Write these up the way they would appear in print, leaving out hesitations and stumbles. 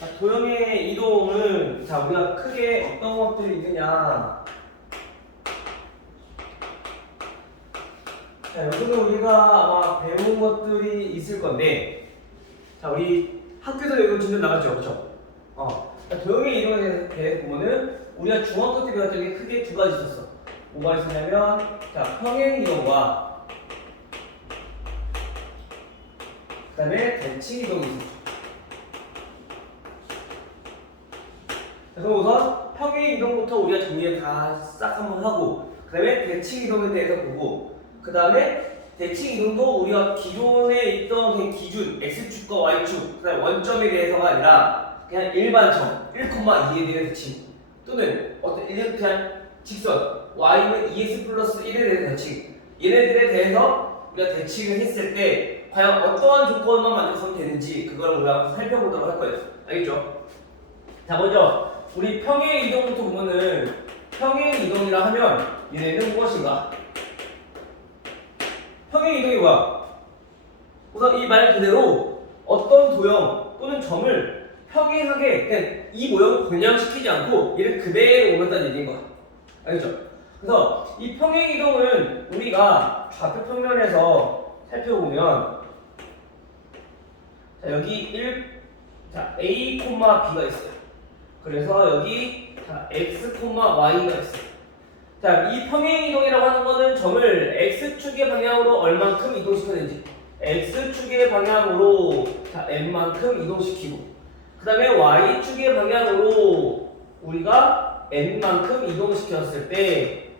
자, 도형의 이동은 자 우리가 크게 어떤 것들이 있느냐. 자, 여기는 우리가 아마 배운 것들이 있을 건데, 자, 우리 학교에서 이거 진짜 나갔죠, 그렇죠? 도형의 이동에 대해 보면은 우리가 중학교 때 배웠던 게 크게 두 가지 있었어. 뭐가 있었냐면, 자, 평행 이동과 그다음에 대칭 이동이 있었죠. 자, 그럼 우선 평행 이동부터 우리가 정리를 다 싹 한번 하고, 그다음에 대칭 이동에 대해서 보고. 그 다음에 대칭 이동도 우리가 기존에 있던 그 기준 x축과 y축 그다음에 원점에 대해서가 아니라 그냥 일반점 1,2에 대한 대칭 또는 어떤 그냥 직선 y는 2x 플러스 1에 대한 대칭 얘네들에 대해서 우리가 대칭을 했을 때 과연 어떠한 조건만 만족하면 되는지 그걸 우리가 살펴보도록 할 거예요. 알겠죠? 자, 먼저 우리 평행 이동부터 보면은 평행 이동이라 하면 얘네는 무엇인가? 평행 이동이 뭐야? 우선 이 말 그대로 어떤 도형 또는 점을 평행하게 그냥 이 모형을 변형시키지 않고 얘를 그대로 옮겼다는 얘기인 거야. 알겠죠? 그래서 이 평행 이동은 우리가 좌표 평면에서 살펴보면 자, 여기 A, B가 있어요. 그래서 여기 X, Y가 있어요. 자, 이 평행 이동이라고 하는 거는 점을 x축의 방향으로 얼만큼 이동시켰는지 x축의 방향으로 자, n만큼 이동시키고 그 다음에 y축의 방향으로 우리가 n만큼 이동시켰을 때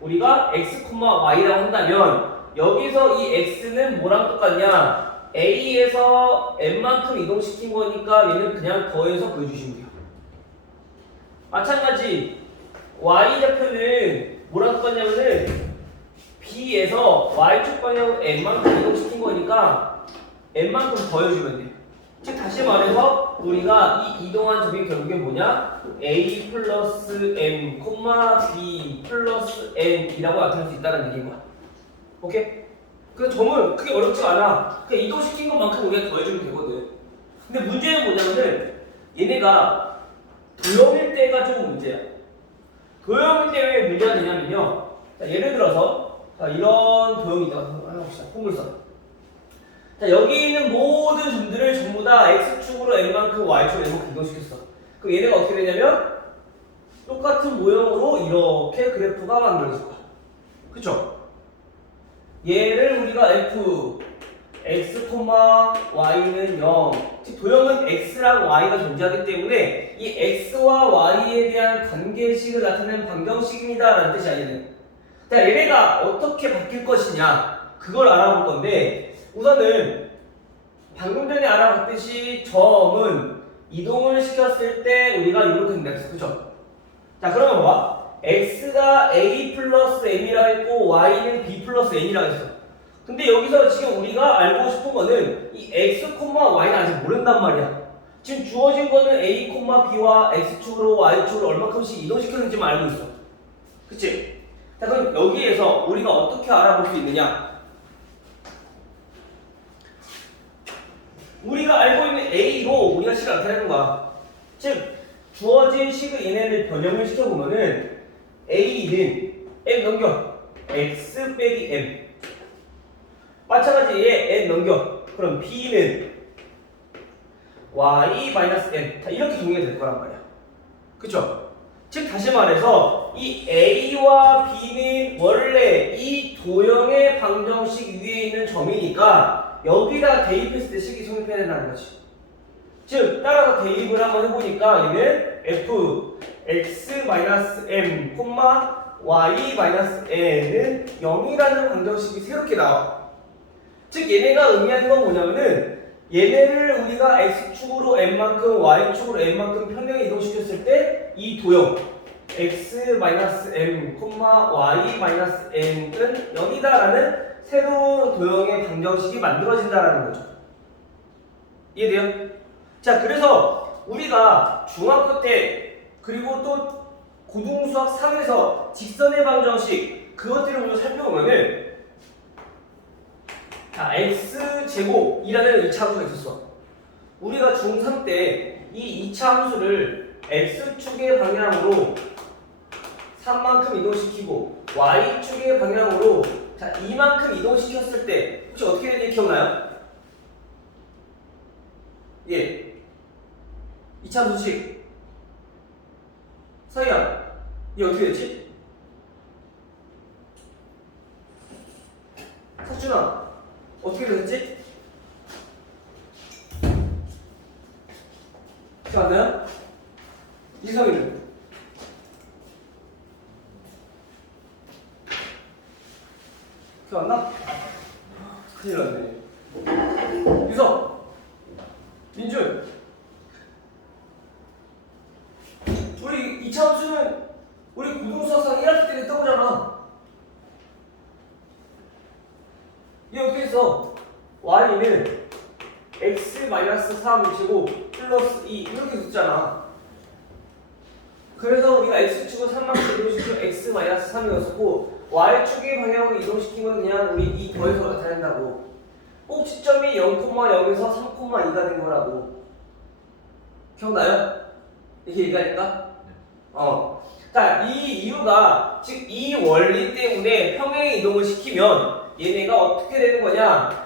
우리가 x, y라고 한다면 여기서 이 x는 뭐랑 똑같냐? a에서 n만큼 이동시킨 거니까 얘는 그냥 더해서 보여주시면 돼요. 마찬가지 y좌표는 뭐라고 똑같냐면은 b에서 y축 방향으로 n만큼 이동시킨 거니까 n만큼 더해주면 돼. 즉 다시 말해서 우리가 이 이동한 점이 결국에 뭐냐? a 플러스 m, b 플러스 n이라고 나타낼 수 있다는 얘기인 거야. 오케이? 그래서 점은 크게 어렵지 않아. 그냥 이동시킨 것만큼 우리가 더해주면 되거든. 근데 문제는 뭐냐면은 얘네가 도형일 때가 좀 문제야. 도형일 때 왜 문제가 되냐면요. 자, 예를 들어서 자, 이런 도형이 있다고 해봅시다. 포물선. 자, 여기 있는 모든 점들을 전부 다 x축으로 n만큼 y축으로 n만큼 이동시켰어. 그럼 얘네가 어떻게 되냐면 똑같은 모형으로 이렇게 그래프가 만들어질 거야. 그쵸? 얘를 우리가 f x, y는 0. 즉 도형은 x랑 y가 존재하기 때문에 이 x와 y에 대한 관계식을 나타내는 방정식입니다 라는 뜻이야 얘는. 자, 얘네가 어떻게 바뀔 것이냐 그걸 알아볼 건데 우선은 방금 전에 알아봤듯이 점은 이동을 시켰을 때 우리가 이렇게 된다 했어. 그쵸? 자, 그러면 봐봐. x가 a 플러스 m이라 했고 y는 b 플러스 n이라 했어. 근데 여기서 지금 우리가 알고 싶은 거는 이 x, y는 아직 모른단 말이야. 지금 주어진 거는 a, b와 x축으로 y축으로 얼마큼씩 이동시켰는지만 알고 있어. 그치? 자, 그럼 여기에서 우리가 어떻게 알아볼 수 있느냐? 우리가 알고 있는 a로 우리가 식을 나타내는 거야. 즉 주어진 식의 얘네를 변형을 시켜보면은 a는 m 넘겨 x 빼기 m 마찬가지 얘 n 넘겨 그럼 b는 y 마이너스 n 자, 이렇게 정리가 될 거란 말이야. 그쵸? 즉 다시 말해서 이 a와 b는 원래 이 도형의 방정식 위에 있는 점이니까 여기다 대입했을 때 식이 성립해야 된다는 거지. 즉 따라서 대입을 한번 해보니까 얘는 f x 마이너스 m, y 마이너스 n은 0이라는 방정식이 새롭게 나와. 즉 얘네가 의미하는 건 뭐냐면은 얘네를 우리가 x축으로 n만큼 y축으로 n만큼 평행에 이동시켰을 때 이 도형 x 마이너스 m, y 마이너스 n은 0이다라는 새로운 도형의 방정식이 만들어진다라는 거죠. 이해돼요? 자, 그래서 우리가 중학교 때 그리고 또 고등수학 3에서 직선의 방정식 그것들을 우리가 살펴보면은 자, x제곱이라는 2차 함수가 있었어. 우리가 중3 때 이 2차 함수를 x축의 방향으로 3만큼 이동시키고 y축의 방향으로 자 2만큼 이동시켰을 때 혹시 어떻게 되는지 기억나요? 예. 2차 함수식 서희야 이게 어떻게 됐지? 석준아 어떻게 됐지? 기억 안 나요? 이성이는? 기억 안 나? 큰일 났네. 유성! 민준! 우리 이차 함수는 우리 고등수학상 1학기 때 했던 거잖아. 이게 어떻게 했어? y는 x-3이고 플러스 2 이렇게 썼잖아. 그래서 우리가 x축을 3만큼 이동시키면 x-3이었었고 y축의 방향으로 이동시킨 건 그냥 우리 2 더해서 나타낸다고. 꼭 시점이 0,0에서 3,2가 된 거라고. 기억나요? 이렇게 얘기하니까? 자, 이 이유가 즉 이 원리 때문에 평행 이동을 시키면 얘네가 어떻게 되는 거냐?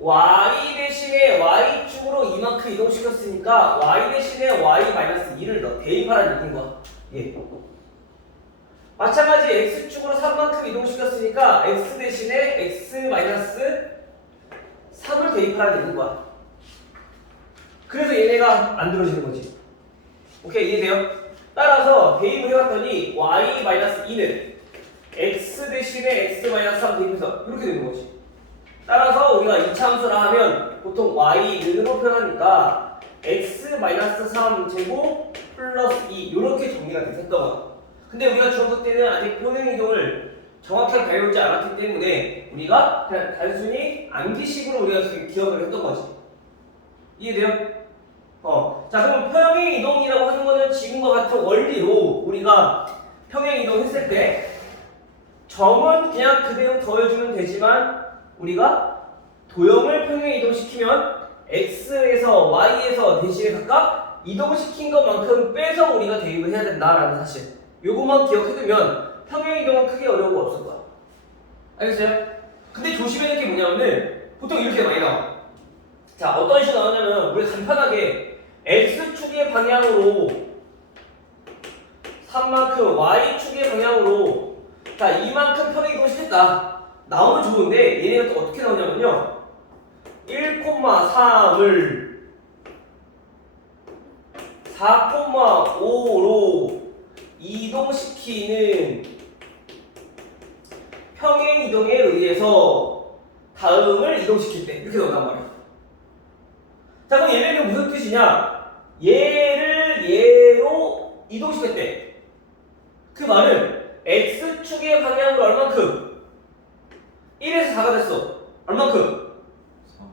y 대신에 y축으로 이만큼 이동시켰으니까 y 대신에 y-2를 대입하라는 얘기인 거야. 예. 마찬가지 x축으로 3만큼 이동시켰으니까 x 대신에 x-3을 대입하라는 얘기인 거야. 그래서 얘네가 만들어지는 거지. 오케이, 이해돼요? 따라서 대입을 해봤더니 y-2는 x 대신에 x-3 대입해서 이렇게 되는 거지. 따라서 우리가 2차 함수라 하면 보통 y는으로 표현하니까 x-3 제곱 플러스 2 이렇게 정리가 됐었던 거야. 근데 우리가 중학교 때는 아직 평행 이동을 정확하게 배우지 않았기 때문에 우리가 그냥 단순히 암기식으로 우리가 기억을 했던 거지. 이해돼요? 자, 그럼 평행 이동이라고 하는 거는 지금과 같은 원리로 우리가 평행 이동 했을 때 점은 그냥 그대로 더해주면 되지만 우리가 도형을 평행 이동시키면 x에서 y에서 대신에 각각 이동시킨 것만큼 빼서 우리가 대입을 해야 된다라는 사실. 요것만 기억해두면 평행 이동은 크게 어려운 거 없을 거야. 알겠어요? 근데 조심해야 될 게 뭐냐면은 보통 이렇게 많이 나와. 자, 어떤 식으로 나오냐면 우리 간단하게 x축의 방향으로 3만큼 y축의 방향으로 자 이만큼 평행 이동을 시켰다 나오면 좋은데 얘네가 또 어떻게 나오냐면요 1,3을 4,5로 이동시키는 평행 이동에 의해서 다음을 이동시킬 때 이렇게 나온단 말이야. 자, 그럼 얘네는 무슨 뜻이냐? 얘를 얘로 이동시켰대. 그 말은 x축의 방향으로 얼만큼? 1에서 4가 됐어. 얼만큼? 3.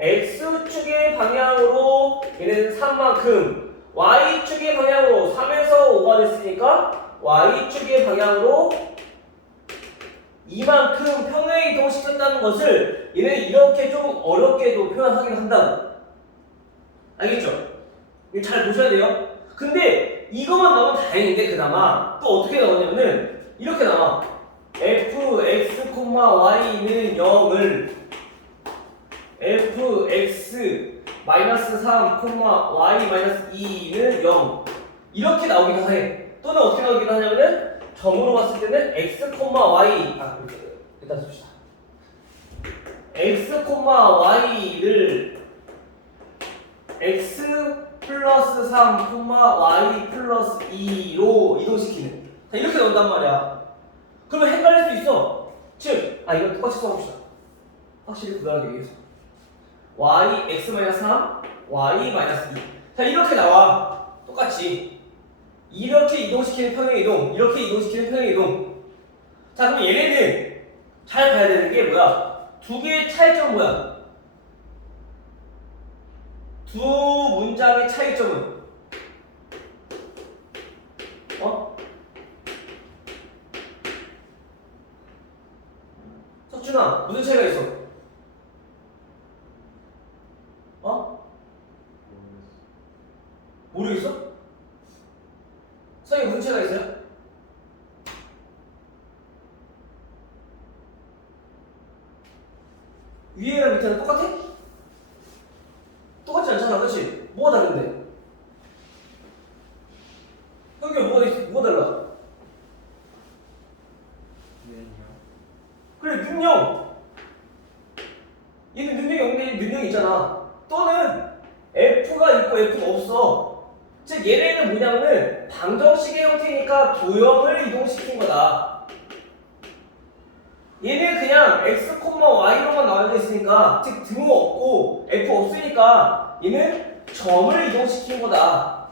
x축의 방향으로 얘는 3만큼 y축의 방향으로 3에서 5가 됐으니까 y축의 방향으로 이만큼 평행 이동시켰다는 것을 얘는 이렇게 좀 어렵게도 표현하긴 한다고. 알겠죠? 이거 잘 보셔야 돼요. 근데 이것만 나오면 다행인데 그나마 또 어떻게 나오냐면은 이렇게 나와. fx, y는 0을 fx 마이너스 3, y 마이너스 2는 0 이렇게 나오기도 해. 또는 어떻게 나오기도 하냐면은 점으로 봤을 때는 x, y 일단 씁시다. x, y를 x 플러스 3, y 플러스 2로 이동시키는 자 이렇게 나온단 말이야. 그러면 헷갈릴 수 있어. 즉, 이거 똑같이 써봅시다. 확실히 구별하기 위해서 y x-3, y-2 자 이렇게 나와. 똑같이 이렇게 이동시키는 평행 이동, 이렇게 이동시키는 평행 이동. 자 그럼 얘네는 잘 봐야 되는 게 뭐야? 두 개의 차이점은 뭐야? 두 문장의 차이점은 석준아 무슨 차이가 있어? 모르겠어? 선생님 문제가 있어요? 위에랑 밑에랑 똑같아? 똑같지 않잖아, 그렇지? 뭐가 다른데? 형규 뭐가 달라? 그래, 능력. 얘는 능력이 없는데 능력이 있잖아. 또는 F가 있고 F가 없어. 즉 얘네는 뭐냐면은 방정식의 형태니까 도형을 이동시킨 거다. 얘는 그냥 x, y로만 나와져 있으니까, 즉 등호 없고 f 없으니까 얘는 점을 이동시킨 거다.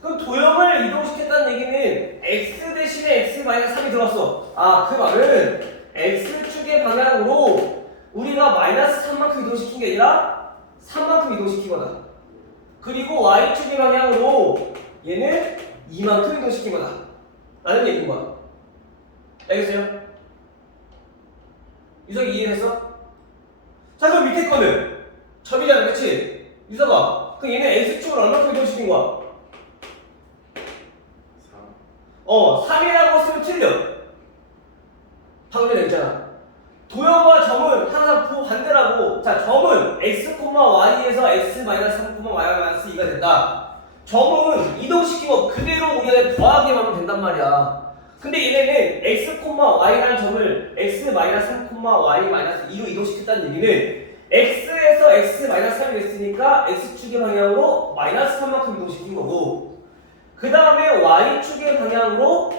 그럼 도형을 이동시켰다는 얘기는 x 대신에 x-3이 들어왔어. 아, 그 말은 x축의 방향으로 우리가 -3만큼 이동시킨 게 아니라 3만큼 이동시킨 거다. 그리고 y축의 방향으로 얘는 2만큼 이동시킨 거다 라는 얘기인 거야. 알겠어요? 유석이 이해했어? 자, 그럼 밑에 거는 점이잖아, 그치? 유석아, 그럼 얘는 x축을 얼마큼 이동시킨 거야? 3이라고 쓰면 틀려. 방금 전에 했잖아. 도형과 점은 항상 반대라고. 자, 점은 x, y에서 x-3, y-2가 된다. 점은 이동시킨 거 그대로 우리가 더하기만 하면 된단 말이야. 근데 얘네는 x, y라는 점을 x-3, y-2로 이동시켰다는 얘기는 x에서 x-3이 됐으니까 x축의 방향으로 -3만큼 이동시킨 거고, 그 다음에 y축의 방향으로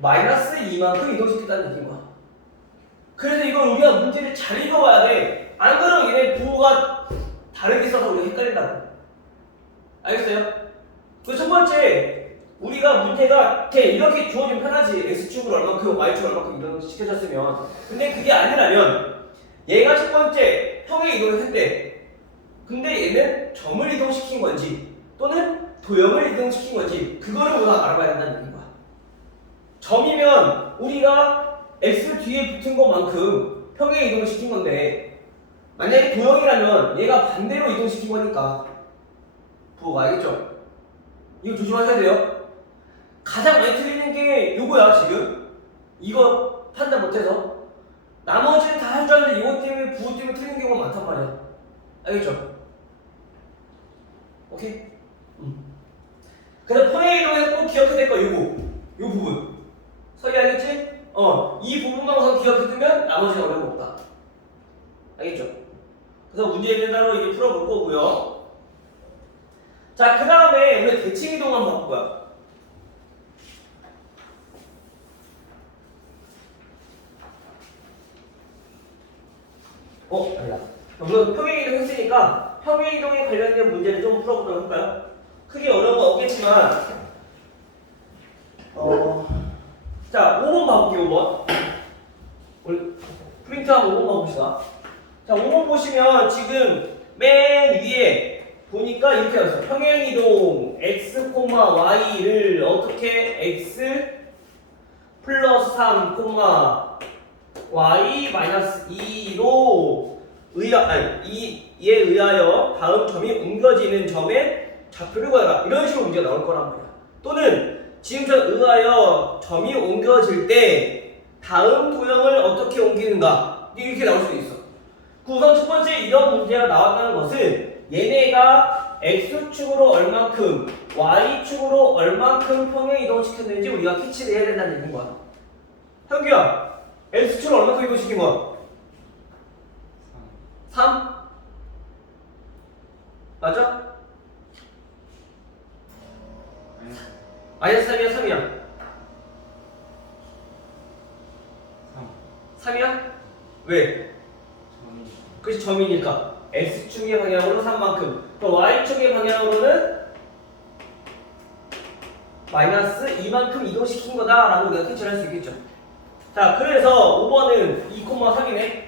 -2만큼 이동시켰다는 얘기인 거야. 그래서 이걸 우리가 문제를 잘 읽어봐야 돼. 안 그러면 얘네 부호가 다르게 써서 우리가 헷갈린다고. 알겠어요? 그 첫 번째, 우리가 문제가 이렇게 주어지면 편하지. x축을 얼마큼, y축을 얼마큼 이동시켜줬으면. 근데 그게 아니라면 얘가 첫 번째 평행 이동을 했대. 근데 얘는 점을 이동시킨 건지 또는 도형을 이동시킨 건지 그거를 우리가 알아봐야 된다는 얘기인 거야. 점이면 우리가 x 뒤에 붙은 것만큼 평행 이동을 시킨 건데, 만약에 도형이라면 얘가 반대로 이동시킨 거니까 부호가, 알겠죠? 이거 조심하셔야 돼요. 가장 많이 틀리는 게 요거야. 지금 이거 판단 못해서 나머지는 다 할 줄 아는데 이거 때문에 부호 때문에 틀리는 경우가 많단 말이야. 알겠죠? 오케이? 그래서 평행 이동에서 꼭 기억해야 될 거 요 부분. 설리 알겠지? 이 부분만 우선 기억해두면 나머지는 어려운 거 없다. 알겠죠? 그래서 문제는 따로 이제 풀어볼 거고요. 자, 그 다음에 우리 대칭 이동 한번 바꿀 거야. 아니다. 우선 평행 이동 했으니까 평행 이동에 관련된 문제를 좀 풀어보도록 할까요? 크게 어려운 거 없겠지만, 자, 5번 봐볼게요. 5번. 우리 프린트 한번 5번 봐봅시다. 자, 5번 보시면 지금 맨 위에 보니까 이렇게 나왔어요. 평행이동 x, y를 어떻게 x 플러스 3, y 마이너스 2로 이에 의하여 다음 점이 옮겨지는 점의 좌표를 구하라. 이런 식으로 문제가 나올 거란 말이야. 또는 지금처럼 의하여 점이 옮겨질 때 다음 도형을 어떻게 옮기는가, 이렇게 나올 수도 있어. 우선 첫 번째 이런 문제가 나왔다는 것은 얘네가 x축으로 얼만큼 y축으로 얼만큼 평행 이동시켰는지 우리가 캐치를 해야 된다는 얘기인 거야. 현규야, x축을 얼만큼 이동시킨 거야? 3? 맞아? 마이너스 3이야, 3이야? 3이야? 왜? 그렇지, 점이니까 x축의 방향으로 3만큼, 그럼 y축의 방향으로는 마이너스 2만큼 이동시킨 거다라고 우리가 캐치를 할 수 있겠죠. 자, 그래서 5번은 2,3이네.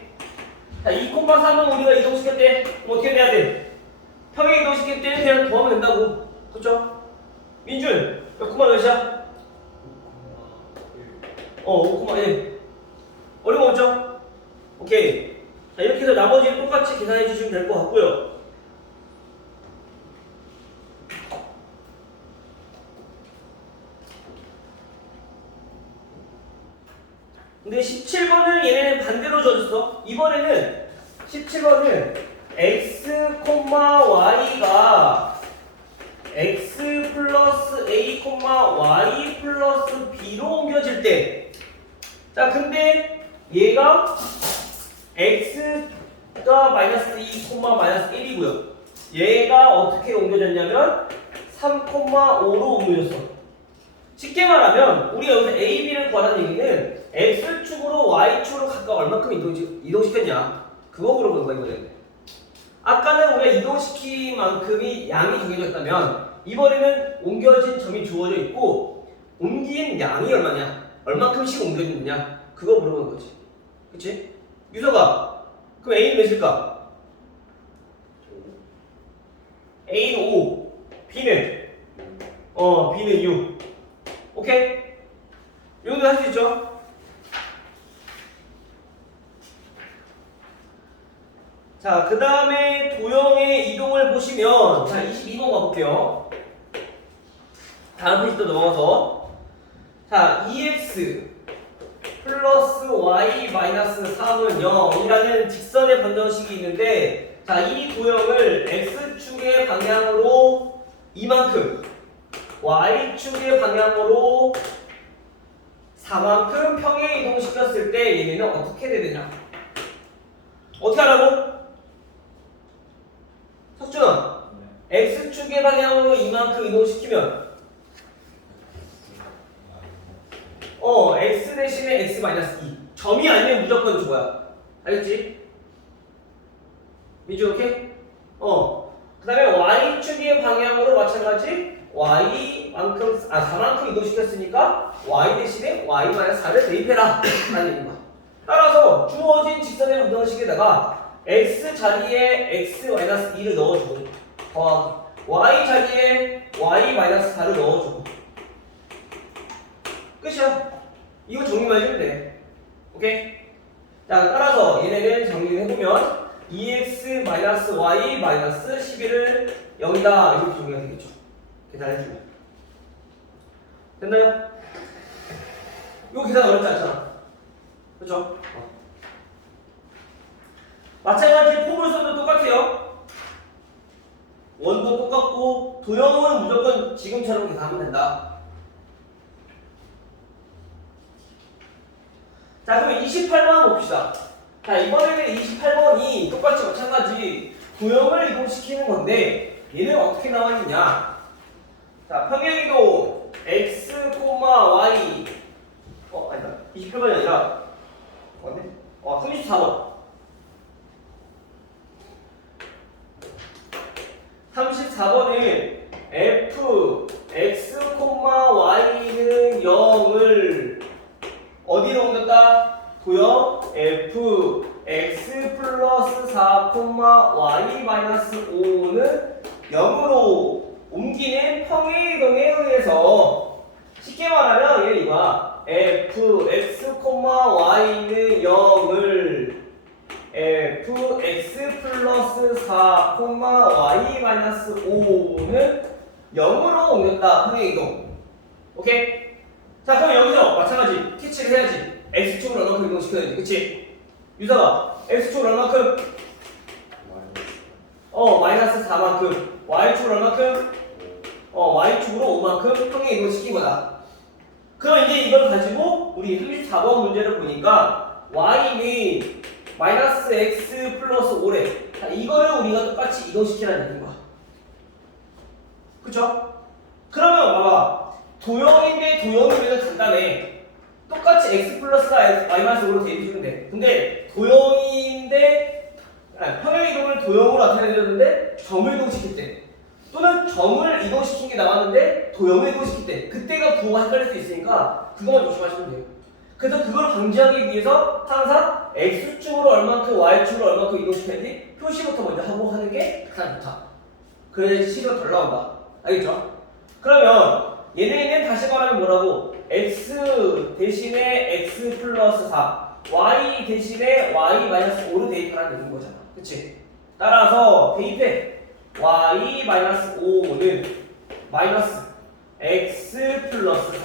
자, 2,3은 우리가 이동시켰대. 그럼 어떻게 돼야 돼? 평행 이동시킬 때는 그냥 더하면 된다고. 그쵸? 민준, 몇 콤마 몇이야? 5,1. 어려운 거 없죠? 오케이. 자, 이렇게 해서 나머지는 똑같이 계산해 주시면 될 것 같고요. 근데 17번은 얘네는 반대로 줘줬어. 이번에는 17번은 x, y가 x 플러스 a, y 플러스 b로 옮겨질 때, 자 근데 얘가 x가 마이너스 2, 마이너스 1이고요. 얘가 어떻게 옮겨졌냐면 3,5로 옮겨졌어. 쉽게 말하면 우리가 여기서 a, b를 구하는 얘기는 x축으로 y축으로 각각 얼마큼 이동시켰냐, 그거 물어보는 거야 이번에는. 아까는 우리가 이동시킨 만큼이 양이 정해졌다면 이번에는 옮겨진 점이 주어져 있고 옮긴 양이 얼마냐, 얼마큼씩 옮겨지느냐, 그거 물어보는 거지. 그치? 유서가 그럼 A는 몇일까? A는 5, B는? B는 6. 오케이? 이 정도 할 수 있죠? 자, 그 다음에 도형의 이동을 보시면, 자, 22번 가볼게요. 다음 페이지로 넘어가서, 자, EX 플러스 Y 마이너스 3은 0이라는 직선의 방정식이 있는데, 자, 이 도형을 X축의 방향으로 이만큼, Y축의 방향으로 4만큼 평행 이동시켰을 때 얘네는 어떻게 되느냐? 어떻게 하라고? 석준아, X축의 방향으로 이만큼 이동시키면 X 대신에 X 마이너스 2. 점이 아니면 무조건 저거야. 알겠지? 미주 오케이? 그 다음에 Y축의 방향으로 마찬가지 Y만큼, 4만큼 이동시켰으니까 Y 대신에 Y 마이너스 4를 대입해라. 라는 얘기인 거야. 따라서 주어진 직선의 방정식에다가 X 자리에 X 마이너스 2를 넣어주고 Y 자리에 Y 마이너스 4를 넣어주고 끝이야. 이거 정리만 해주면 돼. 오케이? 자, 따라서 얘네는 정리를 해보면 EX 마이너스 Y 마이너스 11을 0이다. 이렇게 정리가 되겠죠. 계산해주면. 됐나요? 이거 계산 어렵지 않잖아. 그렇죠? 마찬가지 포물선도 똑같아요. 원도 똑같고 도형은 무조건 지금처럼 계산하면 된다. 자, 그럼 28번 봅시다. 자, 이번에는 28번이 똑같이 마찬가지 도형을 이동시키는 건데 얘는 어떻게 나와 있느냐? 자, 평행이동 x, y 아니다. 28번이 아니라 맞네? 34번. 34번은 f, x, y는 0을 어디로 옮겼다? 도형 f, x 플러스 4, y 마이너스 5는 0으로 옮기는 평행이동에 의해서 쉽게 말하면 얘는 이거야. f, x, y는 0을 f, x 플러스 4, y 마이너스 5는 0으로 옮겼다. 평행이동. 오케이? 자, 그럼 여기서 마찬가지 캐치를 해야지. x축을 얼마큼 이동시켜야 돼. 그치? 유사가 x축을 얼마큼? 마이너스 4만큼. y축을 얼마큼? y축으로 5만큼 평행 이동시킨 거다. 그럼 이제 이걸 가지고 우리 34번 문제를 보니까 y는 마이너스 x 플러스 5래. 자, 이거를 우리가 똑같이 이동시키라는 얘기인 거야. 그쵸? 그러면 봐봐. 도형인데 도형이면 간단해. 똑같이 x 플러스가 y 마이너스 5로 대입해주면 돼. 근데 도형인데 평행이동을 도형으로 나타내줬는데 점을 이동시킬 때 또는 점을 이동시킨 게 나왔는데 도형을 이동시킬 때 그때가 부호가 헷갈릴 수 있으니까 그것만 조심하시면 돼요. 그래서 그걸 방지하기 위해서 항상 x축으로 얼만큼 y축으로 얼만큼 이동시켰는지 표시부터 먼저 하고 하는 게 가장 좋다. 그래야지 시료가 덜 나온다. 알겠죠? 그러면 얘네는 다시 말하면 뭐라고? x 대신에 x 플러스 4 y 대신에 y 마이너스 5를 대입하라는 얘기인 거잖아. 그치? 따라서 대입해. y 마이너스 5는 마이너스 x 플러스 4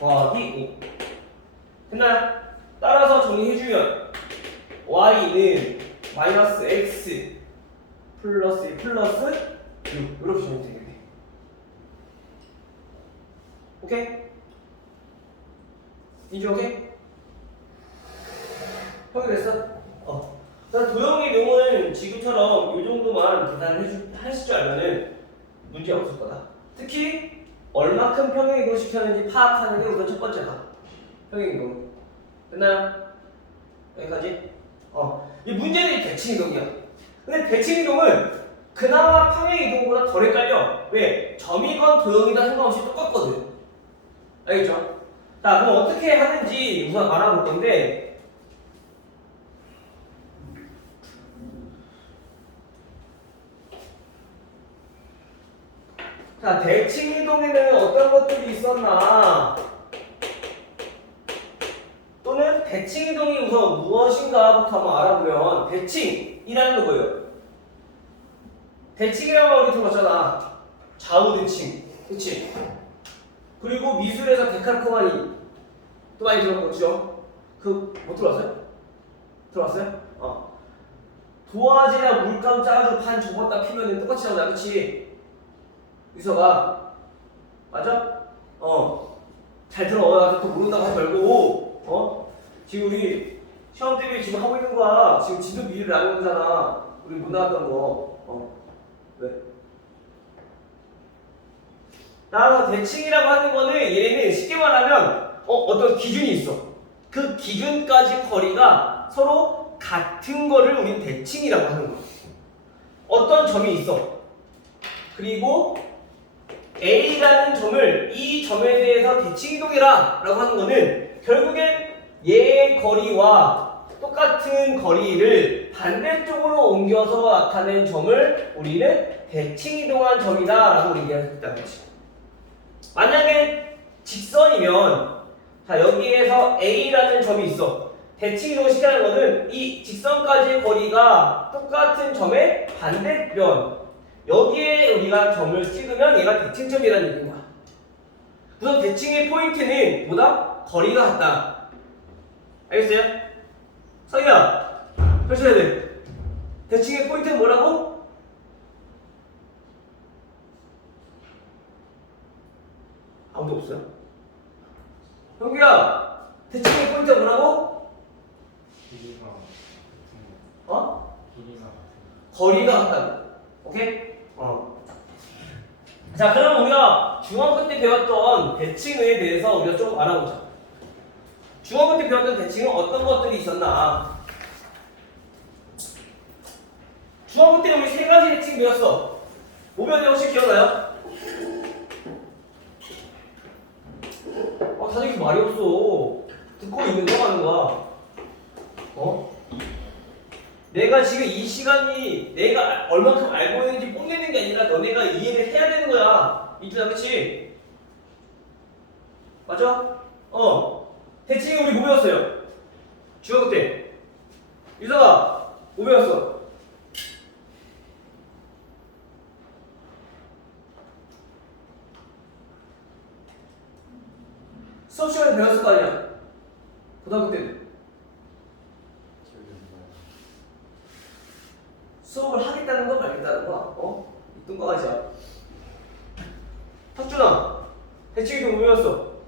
더하기 5 됐나요? 따라서 정리해주면 y는 마이너스 x 플러스 1 플러스 6 이렇게 정리되겠네. 오케이? 이제 오케이? 확인됐어? 도형의 경우는 지금처럼 이 정도만 계산을 하실 줄 알면은 문제 없을 거다. 특히 얼마큼 평행이동 시켰는지 파악하는 게 우선 첫 번째다. 평행이동. 됐나요? 여기까지? 이 문제는 대칭이동이야. 근데 대칭이동은 그나마 평행이동보다 덜 헷갈려. 왜? 점이건 도형이든 상관없이 똑같거든. 알겠죠? 자, 그럼 어떻게 하는지 우선 알아볼 건데, 자, 대칭이동에는 어떤 것들이 있었나? 또는 대칭이동이 우선 무엇인가부터 한번 알아보면, 대칭이라는 건 뭐예요? 대칭이라는 거 우리 들어봤잖아. 좌우대칭. 그치? 그리고 미술에서 데칼코마니 또 많이 들어봤죠? 못 들어봤어요? 들어봤어요? 도화지나 물감 짜가지고 반 접었다 피면은 똑같이 나오잖아. 그치? 유서가 맞아? 잘 들어. 나도 또 모른다고 하지 말고 지금 우리 시험 대비 지금 하고 있는 거야. 지금 지도 미리를 나오는 거잖아. 우리 못 나왔던 거. 왜? 따라서 대칭이라고 하는 거는 얘네는 쉽게 말하면 어떤 기준이 있어. 그 기준까지 거리가 서로 같은 거를 우리는 대칭이라고 하는 거야. 어떤 점이 있어. 그리고 A라는 점을 이 점에 대해서 대칭이동이라 라고 하는 거는 결국엔 얘의 거리와 똑같은 거리를 반대쪽으로 옮겨서 나타낸 점을 우리는 대칭이동한 점이다 라고 얘기했다는 거지. 만약에 직선이면 자 여기에서 A라는 점이 있어. 대칭이동을 시키는 거는 이 직선까지의 거리가 똑같은 점의 반대편 여기에 우리가 점을 찍으면 얘가 대칭점이라는 얘기인 거야. 우선 대칭의 포인트는 뭐다? 거리가 같다. 알겠어요? 성희야 펼쳐야 돼. 대칭의 포인트는 뭐라고? 아무도 없어요? 형규야 대칭의 포인트가 뭐라고? 길이가 길이가 거리가 같다고. 오케이? 자, 그럼 우리가 중학교 때 배웠던 대칭에 대해서 우리가 좀 알아보자. 중학교 때 배웠던 대칭은 어떤 것들이 있었나? 중학교 때 우리 세 가지 대칭 배웠어. 뭐 배웠는지 혹시 기억나요? 다들 이렇게 말이 없어. 듣고 있는 거 하는 거야. 내가 지금 이 시간이 내가 얼만큼 알고 있는지 뽐내는 게 아니라 너네가 이해를 해야 되는 거야. 이주야, 그치? 맞아? 대칭이 우리 뭐 배웠어요? 중학교 때. 유서가 뭐 배웠어? 수업 시간에 배웠을 거 아니야? 고등학교 때는. 수업을 하겠다는 거 말겠다는 거야. 있던 거 하자. 탁준아, 대칭이동 뭐 배웠어?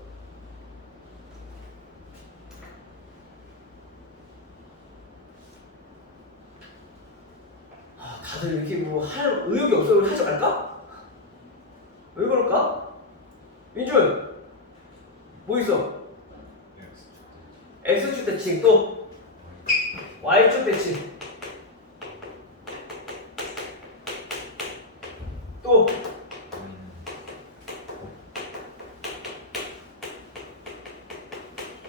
다들 이렇게 뭐 할 의욕이 없어. 우리 하지 말까? 왜 그럴까? 민준, 뭐 있어? X축 대칭 또 Y축 대칭 또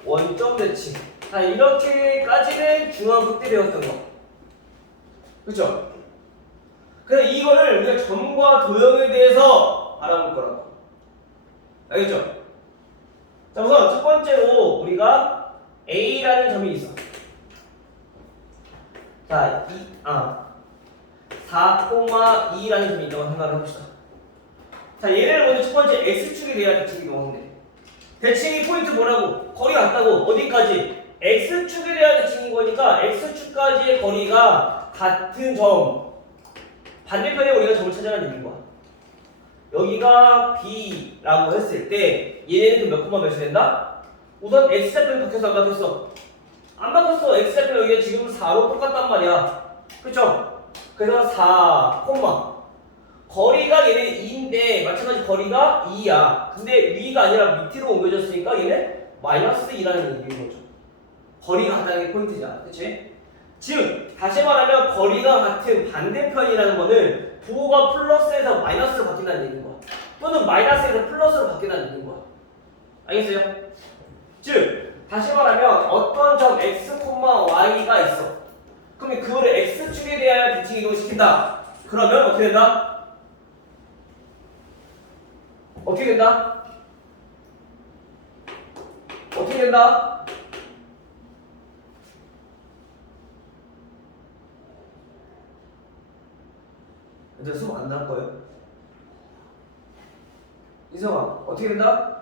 원점 대칭. 자, 이렇게까지는 중학교 때 배웠던 거. 그쵸? 그래서 이거를 우리가 점과 도형에 대해서 알아볼 거라고. 알겠죠? 자, 우선 첫 번째로 우리가 A라는 점이 있어. 자, 4,2라는 점이 있다고 생각을 해봅시다. 자, 얘를 먼저 첫 번째 X축이 돼야 대칭이 나오는데 대칭이 포인트 뭐라고? 거리 같다고. 어디까지? x축에 대한 대칭인 거니까 x축까지의 거리가 같은 점 반대편에 우리가 점을 찾아가는 얘기인 거야. 여기가 B라고 했을 때 얘네는 몇 콤마 몇이 된다? 우선 x좌표는 바뀌었어 안 바뀌었어? 안 바뀌었어. x좌표 여기가 지금 4로 똑같단 말이야. 그쵸? 그래서 4 콤마 거리가 얘네 2인데 마찬가지 거리가 2야. 근데 위가 아니라 밑으로 옮겨졌으니까 얘는 마이너스 2라는 얘기인 거죠. 거리가 같다는 게 포인트잖아. 그치? 즉 다시 말하면 거리가 같은 반대편이라는 거는 부호가 플러스에서 마이너스로 바뀐다는 얘기인 거야. 또는 마이너스에서 플러스로 바뀐다는 얘기인 거야. 알겠어요? 즉 다시 말하면 어떤 점 x, y가 있어. 그러면 그거를 x축에 대하여 대칭 이동시킨다. 그러면 어떻게 된다? 어떻게 된다? 어떻게 된다? 이제 수업 안 나올 거예요? 이성아 어떻게 된다?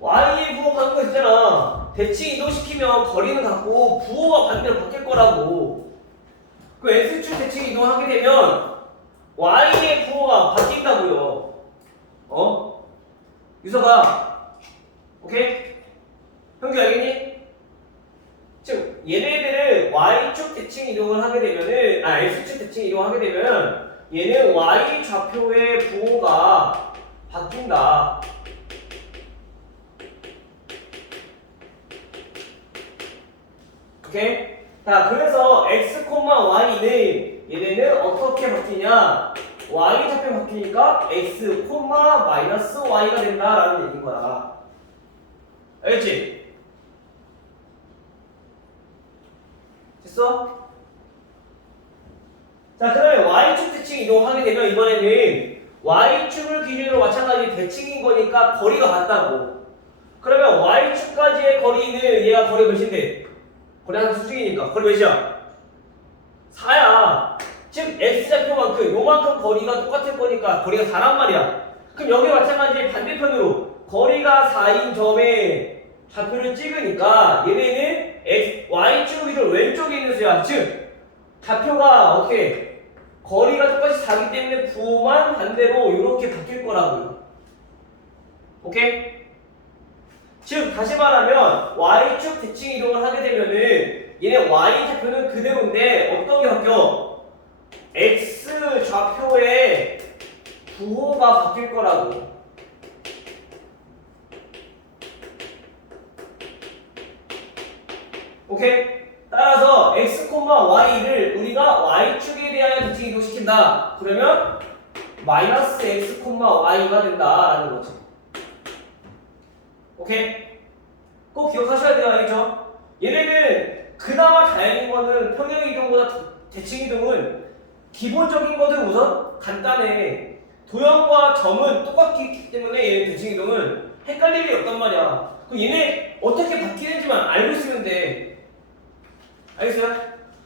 y의 부호 가는 거 있잖아. 대칭 이동시키면 거리는 같고 부호가 반대로 바뀔 거라고. 그 x축 대칭 이동하게 되면 y의 부호가 바뀐다고요. 유서가 오케이? 형규 알겠니? 즉 얘네들을 y축 대칭 이동을 하게 되면은 x축 대칭 이동하게 되면 얘는 y 좌표의 부호가 바뀐다. 오케이? 자, 그래서 x, y는 얘네는 어떻게 바뀌냐? y 좌표 바뀌니까 x, 마이너스 y가 된다라는 얘기인 거야. 알겠지? 됐어? 자, 그러면 y축 대칭 이동하게 되면 이번에는 y축을 기준으로 마찬가지 대칭인 거니까 거리가 같다고. 그러면 y축까지의 거리는 얘가 거리 몇인데? 거리 한 수직이니까 거리 몇이야? 4야. 즉 x좌표만큼 요만큼 거리가 똑같을 거니까 거리가 4란 말이야. 그럼 여기 마찬가지 반대편으로 거리가 4인 점에 좌표를 찍으니까 얘네는 y축 기준 왼쪽에 있는 수야. 즉 좌표가 어떻게 거리가 똑같이 4기 때문에 부호만 반대로 이렇게 바뀔 거라고요. 오케이? 즉 다시 말하면 y축 대칭 이동을 하게 되면은 얘네 y 좌표는 그대로인데 어떤 게 바뀌어? x 좌표의 부호가 바뀔 거라고. 오케이? 따라서 x, y를 우리가 y축에 대하여 대칭 이동시킨다. 그러면 마이너스 x, y가 된다라는 거지. 오케이? 꼭 기억하셔야 돼요. 알겠죠? 얘네는 그나마 다행인 거는 평행 이동보다 대칭 이동은 기본적인 것은 우선 간단해. 도형과 점은 똑같기 때문에 얘네 대칭 이동은 헷갈릴 일이 없단 말이야. 그럼 얘네 어떻게 바뀌는지만 알고 있으면 돼. 알겠어요?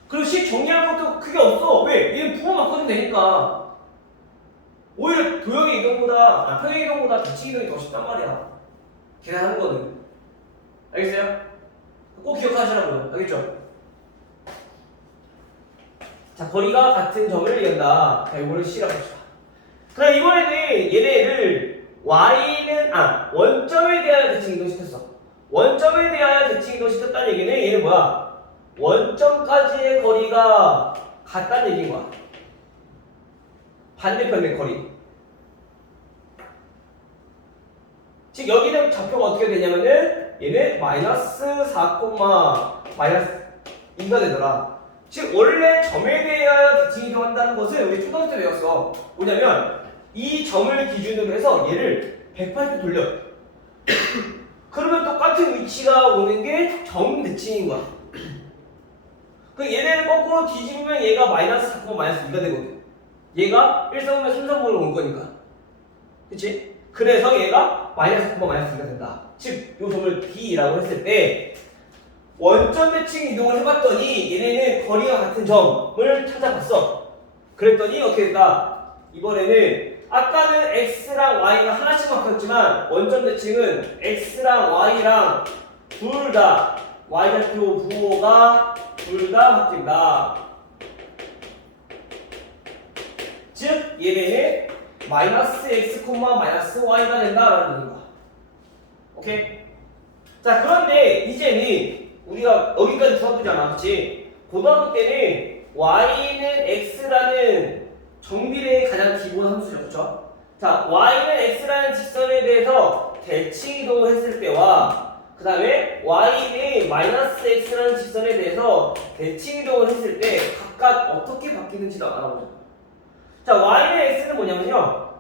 그리고 식 정리할 것도 크게 없어. 왜? 얘는 부호만 바꿔주면 되니까. 오히려 도형의 이동보다 평행 이동보다 대칭 이동이 더 쉽단 말이야. 계산하는 거는. 알겠어요? 꼭 기억하시라고요. 알겠죠? 자, 거리가 같은 점을 이한다. 자, 이거를 C라고 합시다. 그럼 이번에는 얘네를 y는 원점에 대하여 대칭 이동시켰어. 원점에 대하여 대칭 이동시켰다는 얘기는 얘는 뭐야? 원점까지의 거리가 같다는 얘기인 거야. 반대편의 거리. 즉 여기는 좌표가 어떻게 되냐면은 얘는 마이너스 4, 마이너스 2가 되더라. 즉 원래 점에 대하여 대칭 이동한다는 것은 우리 초등학교 때 배웠어. 뭐냐면 이 점을 기준으로 해서 얘를 180도 돌려. 그러면 똑같은 위치가 오는 게 점 대칭인 거야. 그 얘네를 거꾸로 뒤집으면 얘가 마이너스 4, 마이너스 2가 되거든. 얘가 1사분면 3사분으로 온 거니까. 그치? 그래서 얘가 마이너스 4, 마이너스 2가 된다. 즉, 이 점을 B라고 했을 때 원점 대칭 이동을 해봤더니 얘네는 거리가 같은 점을 찾아봤어. 그랬더니 어떻게 된다? 이번에는 아까는 x랑 y가 하나씩 바뀌었지만 원점 대칭은 x랑 y랑 둘 다 y좌표 부호가 둘 다 바뀐다. 즉 얘네는 마이너스 x, 마이너스 y가 된다라는 거야. 오케이? 자, 그런데 이제는 우리가 여기까지 풀어두잖아, 그렇지? 고등학교 때는 y는 x라는 정비례의 가장 기본 함수죠, 그렇죠? 자, y는 x라는 직선에 대해서 대칭 이동을 했을 때와 그 다음에 y는 마이너스 x라는 직선에 대해서 대칭 이동을 했을 때 각각 어떻게 바뀌는지도 알아보자. 자, y는 x는 뭐냐면요.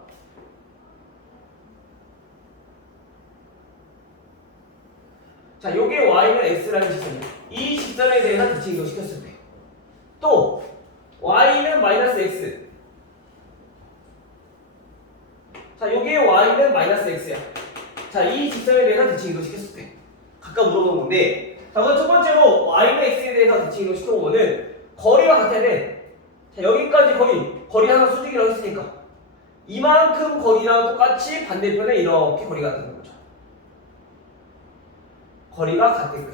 자, 요게 y는 x라는 직선이야. 이 직선에 대해서 대칭 이동 시켰을 때. 또 y는 마이너스 x. 자, 요게 y는 마이너스 x야. 자, 이 직선에 대해서 대칭 이동 시켰을 때. 각각 물어보는 건데, 자, 그럼 첫 번째로 y는 x에 대해서 대칭 이동 시켜보면은 거리가 같아야 돼. 자, 여기까지 거리 하나 수직이라고 했으니까 이만큼 거리랑 똑같이 반대편에 이렇게 거리가 되는 거죠. 거리가 같게끔.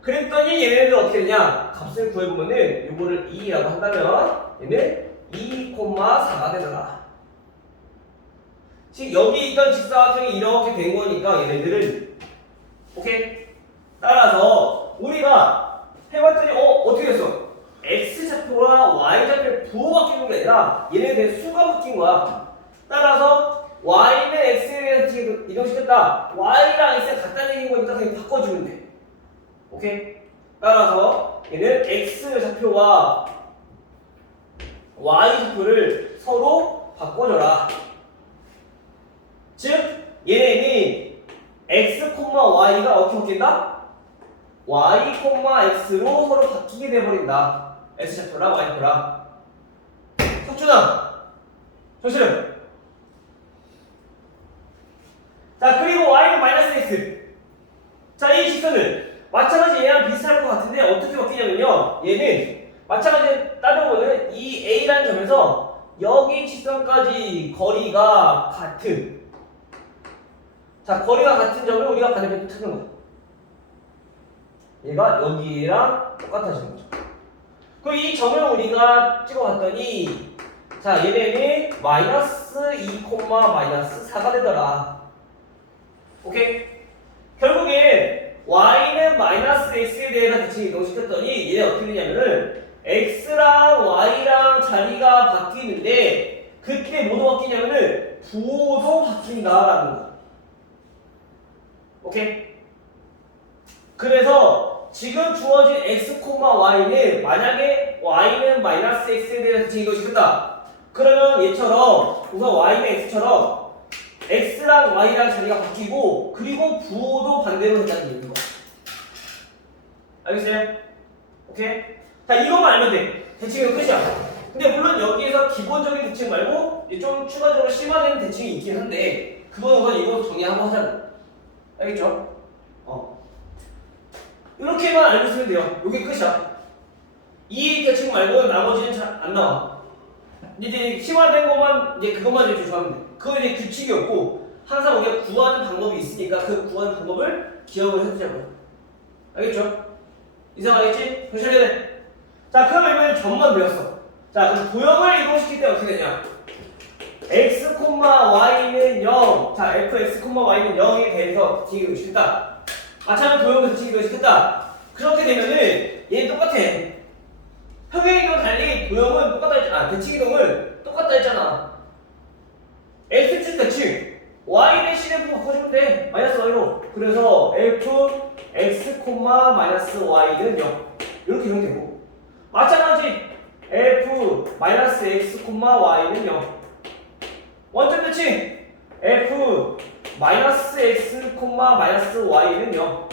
그랬더니 얘네들 어떻게 되냐? 값을 구해보면은 요거를 2라고 한다면 얘는 2,4가 되더라. 즉 여기 있던 직사각형이 이렇게 된 거니까 얘네들은 오케이? 따라서 우리가 해봤더니 어떻게 됐어? x좌표와 y좌표의 부호가 바뀌는 게 아니라 얘네들의 수가 바뀐 거야. 따라서 y는 x에 대해서 이동시켰다. y랑 x가 같다는 얘기인 거니까 그냥 바꿔주면 돼. 오케이? 따라서 얘는 x좌표와 y좌표를 서로 바꿔줘라. 즉 얘네는 x, y가 어떻게 바뀐다? y, x로 서로 바뀌게 돼버린다. x좌표랑 y좌표랑. 석준아, 조실은. 자, 그리고 y는 마이너스 x. 자, 이 직선은 마찬가지 얘랑 비슷할 것 같은데 어떻게 바뀌냐면요. 얘는 마찬가지 따져보면 이 a라는 점에서 여기 직선까지 거리가 같은. 자, 거리가 같은 점을 우리가 반대편에 찾는 거야. 얘가 여기랑 똑같아지는 거죠. 그리고 이 점을 우리가 찍어봤더니 자, 얘네는 마이너스 2, 마이너스 4가 되더라. 오케이? 결국엔 y는 마이너스 x에 대해서 대칭 이동시켰더니 얘네 어떻게 되냐면은 x랑 y랑 자리가 바뀌는데 그때 뭐도 바뀌냐면은 부호도 바뀐다라는 거. 오케이? 그래서 지금 주어진 x, y는 만약에 y는 마이너스 x에 대해서 대칭 이동시켰다. 그러면 얘처럼 우선 y는 x처럼 x랑 y랑 자리가 바뀌고 그리고 부호도 반대로 했다는 얘기인 거야. 알겠어요? 오케이? 자, 이것만 알면 돼. 대칭은 끝이야. 근데 물론 여기에서 기본적인 대칭 말고 좀 추가적으로 심화되는 대칭이 있긴 한데 그건 우선 이거 정리하고 하자고. 알겠죠? 이렇게만 알고 있으면 돼요. 이게 끝이야. 이 대칭 말고는 나머지는 잘 안 나와. 이제 심화된 것만 이제 그것만 이제 조사하면 돼. 그건 이제 규칙이 없고 항상 우리가 구하는 방법이 있으니까 그 구하는 방법을 기억을 해두자고요. 알겠죠? 이상하겠지? 정신해야 돼. 자, 그럼 이번엔 점만 배웠어. 자, 그럼 도형을 이동시킬 때 어떻게 되냐? x, y는 0. 자, fx, y는 0에 대해서 대칭 이동시켰다. 마찬가지로 도형을 대칭 이동시켰다. 그렇게 되면은 얘는 똑같아. 평행이동 달리 도형은 똑같다 했잖아. 대칭 이동을 똑같다 했잖아. x축 대칭 y 대신 f 바꿔주면 돼. 마이너스 y로. 그래서 f x, 마이너스 y는 0 이렇게 형되고 마찬가지 f 마이너스 x, y는 0 원점 대칭 f 마이너스 x, 마이너스 y는 0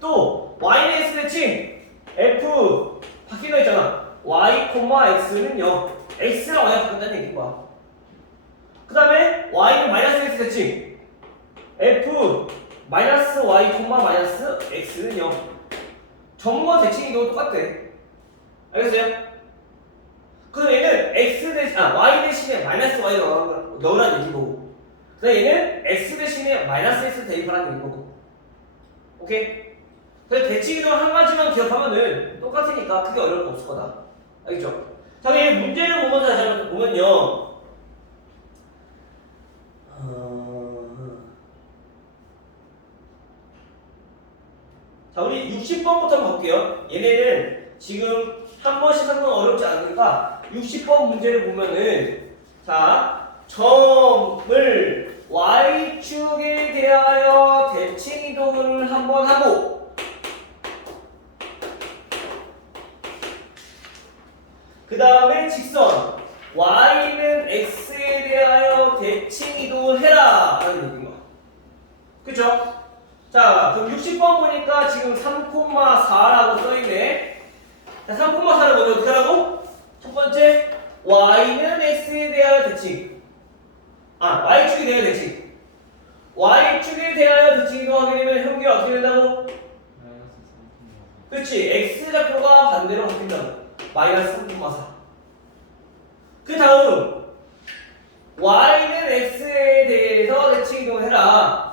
또 y는 x 대칭 f 바뀐 거 있잖아. y, x는 0 x랑 y가 바뀐다는 얘기인 거야. 그 다음에 y는 마이너스 x 대칭 f 마이너스 y, 마이너스 x는 0 점과 대칭이 너무 똑같대. 알겠어요? 그럼 얘는 y 대신에 마이너스 y 넣으라는 얘기고, 그다음 얘는 x 대신에 마이너스 x 대입하라는 얘기고. 오케이? 그래서 대칭이동 한 가지만 기억하면은 똑같으니까 크게 어려울 거 없을 거다. 알겠죠? 자, 이 문제를 보면서 다시 한번 보면요. 자, 우리 60번부터 한번 볼게요. 얘네는 지금 한 번씩 한 번 어렵지 않으니까 60번 문제를 보면은, 자, 점을 y축에 대하여 대칭 이동을 한번 하고, 그 다음에 직선 y는 x에 대하여 대칭 이동을 해라 라는 얘기인 거. 그쵸? 자, 그럼 60번 보니까 지금 3,4라고 써있네. 자, 3,4를 먼저 어떻게 하라고? 첫 번째, y는 x에 대하여 대칭. y축에 대하여 대칭. y축에 대하여 대칭 이동하게 되면 형계가 어떻게 된다고? 그렇지. x좌표가 반대로 바뀐다고. 마이너스 3,4. 그 다음, y는 x에 대해서 대칭 이동을 해라.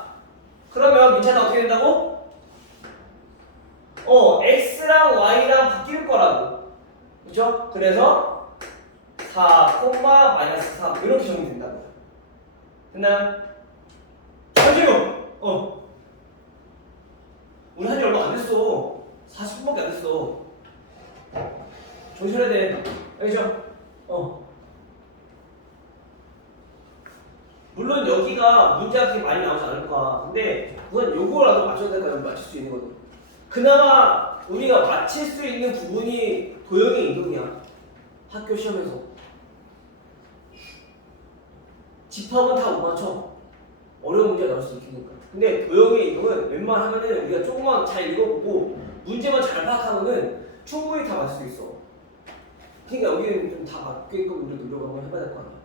그러면 민차는 어떻게 된다고? x랑 y랑 바뀔 거라고. 그죠? 그래서 4, 마이너스 3 이렇게 정리된다고. 됐나요? 잠시만! 우리 한지 얼마 안 됐어. 40분밖에 안 됐어. 정신해야 돼. 알겠죠? 물론 여기가 문제가 그렇게 많이 나오지 않을 거야. 근데 우선 요거라도 맞춰야 될까? 맞출 수 있는 거든. 그나마 우리가 맞힐 수 있는 부분이 도형의 이동이야. 학교 시험에서. 집합은 다 못 맞춰. 어려운 문제가 나올 수 있으니까. 근데 도형의 이동은 웬만하면은 우리가 조금만 잘 읽어보고 문제만 잘 파악하면은 충분히 다 맞을 수 있어. 그러니까 여기는 좀 다 맞게끔 우리 노력 한번 해봐야 될 거 아니야.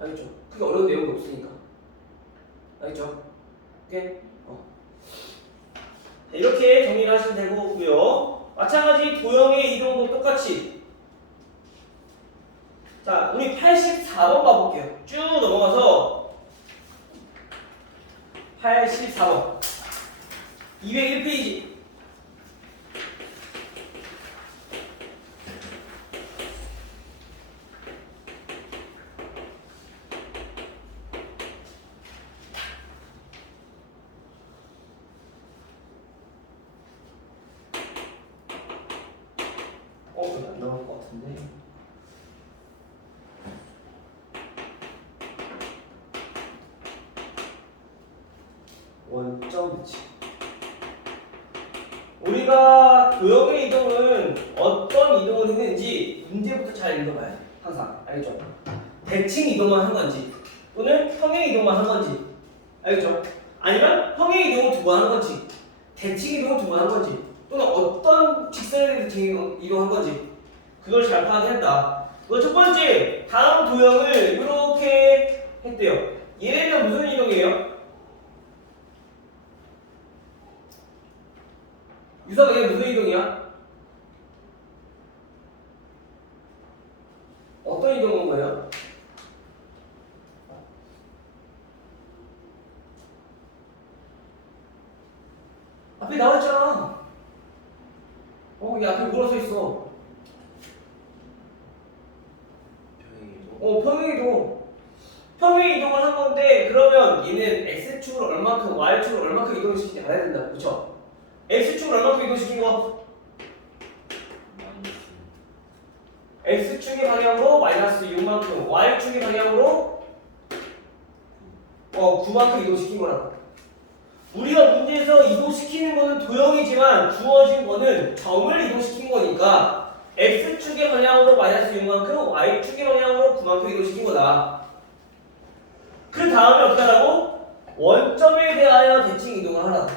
알겠죠? 그게 어려운 내용도 없으니까. 알겠죠? 오케이? 이렇게 정리를 하시면 되고요. 마찬가지 도형의 이동도 똑같이. 자, 우리 84번 가볼게요. 쭉 넘어가서 84번 201페이지. 안 나올 것 같은데. 원점 배치. 우리가 도형의 이동은 어떤 이동을 했는지 문제부터 잘 읽어봐야 돼. 항상. 알겠죠? 대칭 이동만 한 건지 또는 평행 이동만 한 건지. 알겠죠? 아니면 평행 이동을 두 번 한 건지 대칭 이동을 두 번 한 건지 또는 어떤 직선에 대칭 이동한 건지 그걸 잘 파악했다. 첫 번째, 다음 도형을 이렇게 했대요. 얘네는 무슨 이동이에요? 유사가 얘 무슨 이동이야? 어떤 이동인 거예요? 앞에 나왔잖아. 여기 앞에 뭐라 써 있어? 평행이동. 평행이동을 한 건데 그러면 얘는 x축으로 얼마큼 y축으로 얼마큼 이동시키지 알아야 된다. 그렇죠? x축으로 얼마큼 이동시킨 거? x축의 방향으로 마이너스 6만큼, y축의 방향으로 9만큼 이동시킨 거라고. 우리가 문제에서 이동시키는 거는 도형이지만 주어진 거는 점을 이동시킨 거니까 x축의 방향으로 마이너스 6만큼, y축의 방향으로 9만큼 이동시킨 거다. 그 다음에 어떻게 하라고? 원점에 대하여 대칭 이동을 하라고.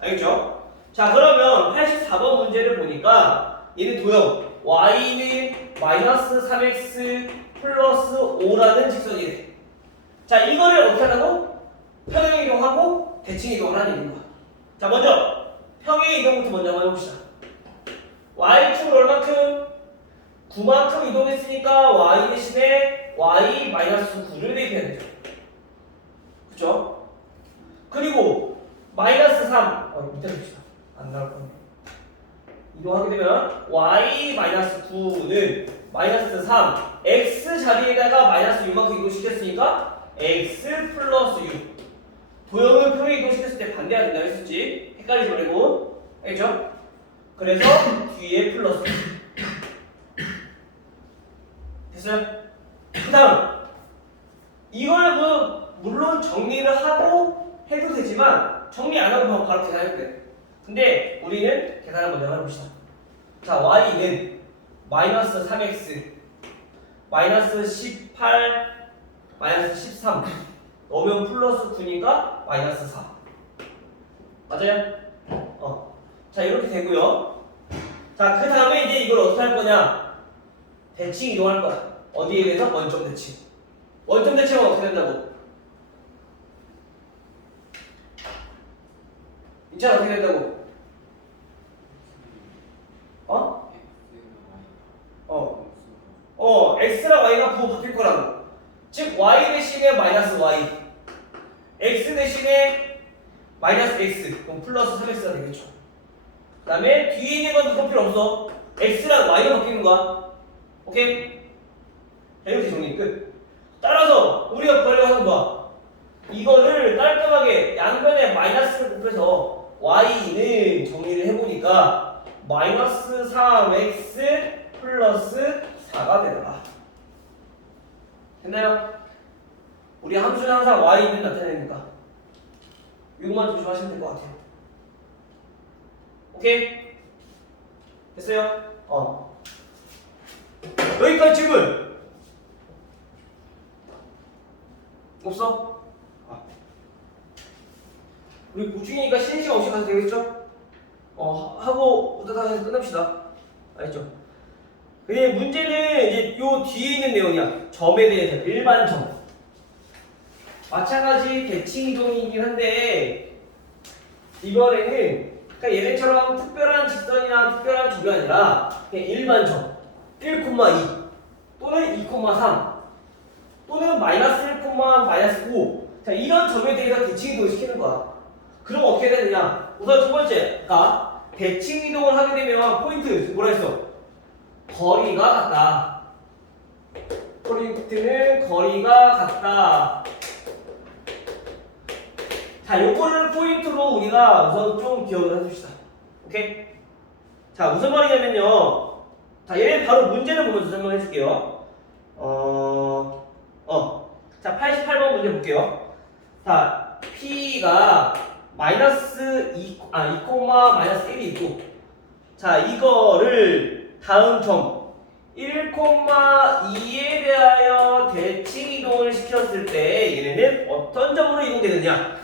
알겠죠? 자, 그러면 84번 문제를 보니까 얘는 도형 y는 마이너스 3x 플러스 5라는 직선이래. 자, 이거를 어떻게 하라고? 평행 이동하고 대칭 이동을 하는 얘기인 거야. 자, 먼저 평행 이동부터 먼저 한번 해봅시다. y축을 얼마큼? 9만큼 이동했으니까 y 대신에 y 마이너스 9를 대입해야 되죠. 그쵸? 그리고 마이너스 3 밑에 봅시다. 안 나올 건데 이동하게 되면 y 마이너스 9는 마이너스 3 x 자리에다가 마이너스 6만큼 이동시켰으니까 x 플러스 6 도형을 표에 이동시켰을 때 반대가 된다고 했었지. 헷갈리지 말고 알겠죠? 그래서 뒤에 플러스 됐어요? 그 다음 이걸 물론 정리를 하고 해도 되지만 정리 안 하고 바로 계산해도 돼. 근데 우리는 계산을 먼저 해봅시다. 자, y는 마이너스 3x 마이너스 18 마이너스 13 넣으면 플러스 9니까 마이너스 4 맞아요? 자, 이렇게 되고요. 자, 그 다음에 이제 이걸 어떻게 할 거냐? 대칭 이동할 거야. 어디에 대해서? 원점 대칭. 원점 대칭은 어떻게 된다고? 이차 어떻게 된다고? x랑 y가 부호 바뀔 거라고. 즉 y 대신에 마이너스 y, x 대신에 마이너스 x, 그럼 플러스 3x가 되겠죠. 그 다음에 뒤에 있는 건 누가 필요 없어. x랑 y가 바뀌는 거야. 오케이? 자, 이렇게 정리 끝. 따라서 우리가 구하려고 하는 거야. 이거를 깔끔하게 양변에 마이너스를 곱해서 y는 정리를 해보니까 마이너스 3x 플러스 4가 되더라. 됐나요? 우리 함수는 항상 y는 나타내니까 이것만 조심하시면 될 것 같아요. 오케이? 됐어요? 여기까지 질문 없어? 우리 무중이니까 쉬는 시간 없이 가도 되겠죠? 하고 오다가 해서 끝납시다. 알겠죠? 근데 문제는 이제 요 뒤에 있는 내용이야. 점에 대해서 일반 점. 마찬가지 대칭 이동이긴 한데 이번에는 그러니까 얘네처럼 특별한 직선이나 특별한 점이 아니라 그냥 일반 점 1,2 또는 2,3 또는 마이너스 1, 마이너스 5 자, 이런 점에 대해서 대칭 이동을 시키는 거야. 그럼 어떻게 되느냐? 우선 첫 번째가 대칭 이동을 하게 되면 포인트 뭐라 했어? 거리가 같다. 포인트는 거리가 같다. 자, 요거를 포인트로 우리가 우선 좀 기억을 해줍시다. 오케이? 자, 무슨 말이냐면요. 자, 얘는 바로 문제를 보면서 설명해 줄게요. 자, 88번 문제 볼게요. 자, P가 마이너스 2, 마이너스 1이 있고, 자, 이거를 다음 점 1,2에 대하여 대칭 이동을 시켰을 때 얘네는 어떤 점으로 이동되느냐?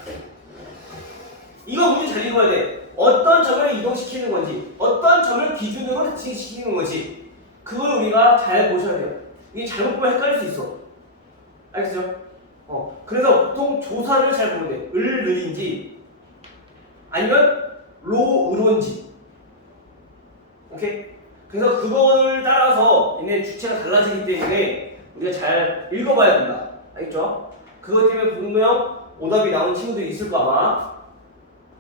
이거 문제 잘 읽어야 돼. 어떤 점을 이동시키는 건지, 어떤 점을 기준으로 대칭시키는 건지, 그걸 우리가 잘 보셔야 돼요. 이게 잘못 보면 헷갈릴 수 있어. 알겠죠? 그래서 보통 조사를 잘 보면 돼. 을인지 아니면 로으로인지. 오케이? 그래서 그거를 따라서 얘네 주체가 달라지기 때문에 우리가 잘 읽어봐야 된다. 알겠죠? 그것 때문에 분명 오답이 나온 친구들이 있을까 봐